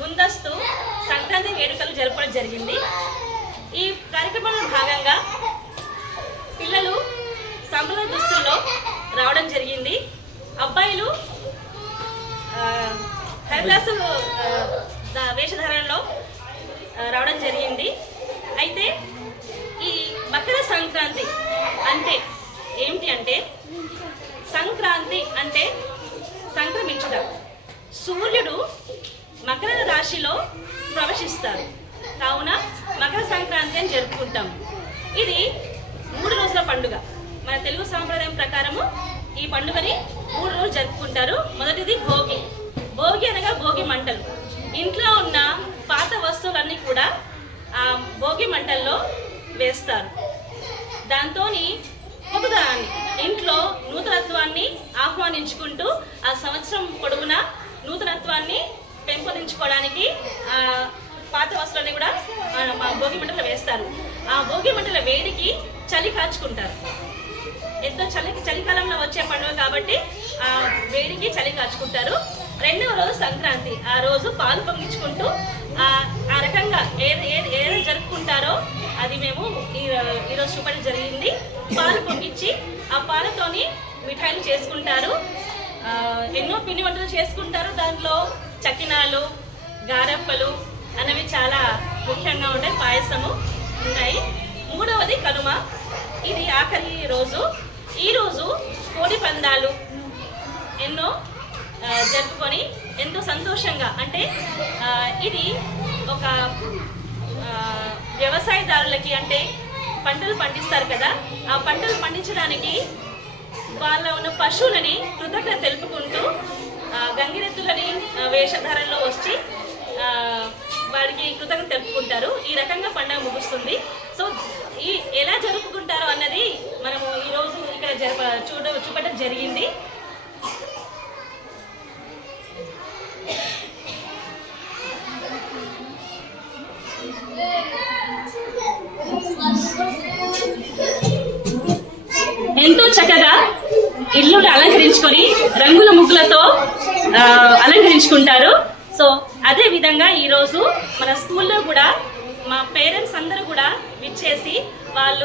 ముందస్తు సంక్రాంతి వేడుకలు జరపడం జరిగింది. ఈ కార్యక్రమంలో భాగంగా పిల్లలు సంప్రదాయ దుస్తుల్లో రావడం జరిగింది. అబ్బాయిలు హరిదాసు వేషధారణలో రావడం జరిగింది. అయితే ఈ మకర సంక్రాంతి అంటే ఏమిటి అంటే, సంక్రాంతి అంటే సంక్రమించుట. సూర్యుడు మకర రాశిలో ప్రవేశిస్తారు, కావున మకర సంక్రాంతి అని జరుపుకుంటాం. ఇది 3 రోజుల పండుగ. మన తెలుగు సాంప్రదాయం ప్రకారము ఈ పండుగని 3 రోజులు జరుపుకుంటారు. మొదటిది భోగి. భోగి అనగా భోగి మంటలు. ఇంట్లో ఉన్న పాత వస్తువులన్నీ కూడా ఆ భోగి మంటల్లో వేస్తారు. దాంతో కొత్తదనాన్ని, ఇంట్లో నూతనత్వాన్ని ఆహ్వానించుకుంటూ ఆ సంవత్సరం పొడవునా నూతనత్వాన్ని పెంపొందించుకోవడానికి పాత వస్తువులన్నీ కూడా భోగి మంటలు వేస్తారు. ఆ భోగి మంటల వేడికి చలి కాచుకుంటారు. ఎంతో చలికాలంలో వచ్చే పండుగ కాబట్టి ఆ వేడికి చలి కాచుకుంటారు. రెండవ రోజు సంక్రాంతి. ఆ రోజు పాలు పొంగించుకుంటూ ఆ రకంగా ఏదైనా జరుపుకుంటారో అది మేము ఈరోజు చూపడం జరిగింది. పాలు పొంగించి ఆ పాలతోని మిఠాయిలు చేసుకుంటారు. ఎన్నో పిండి వంటలు చేసుకుంటారు. దాంట్లో చకినాలు, గారెప్పలు అనేవి చాలా ముఖ్యంగా ఉంటాయి. పాయసము ఉంటాయి. మూడవది కనుమ. ఇది ఆఖరి రోజు. ఈరోజు కోడి పందాలు ఎన్నో జరుపుకొని ఎంతో సంతోషంగా, అంటే ఇది ఒక వ్యవసాయదారులకి, అంటే పంటలు పండిస్తారు కదా, ఆ పంటలు పండించడానికి వాళ్ళ ఉన్న పశువులని కృతజ్ఞత తెలుపుకుంటూ గంగిరెద్దులని వేషధారణలో వచ్చి వారికి కృతజ్ఞత తెలుపుకుంటారు. ఈ రకంగా పండుగ ముగుస్తుంది. సో ఎలా జరుపుకుంటారో అన్నది మనము ఈరోజు ఇక్కడ చూపడం జరిగింది. ఎంతో చక్కగా ఇల్లుని అలంకరించుకొని రంగుల ముగ్గులతో అలంకరించుకుంటారు. సో అదే విధంగా ఈరోజు మన స్కూల్లో కూడా మా పేరెంట్స్ అందరూ కూడా విచ్చేసి వాళ్ళ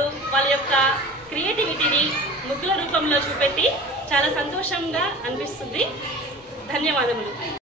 యొక్క క్రియేటివిటీని ముగ్గుల రూపంలో చూపెట్టి చాలా సంతోషంగా అనిపిస్తుంది. ధన్యవాదములు.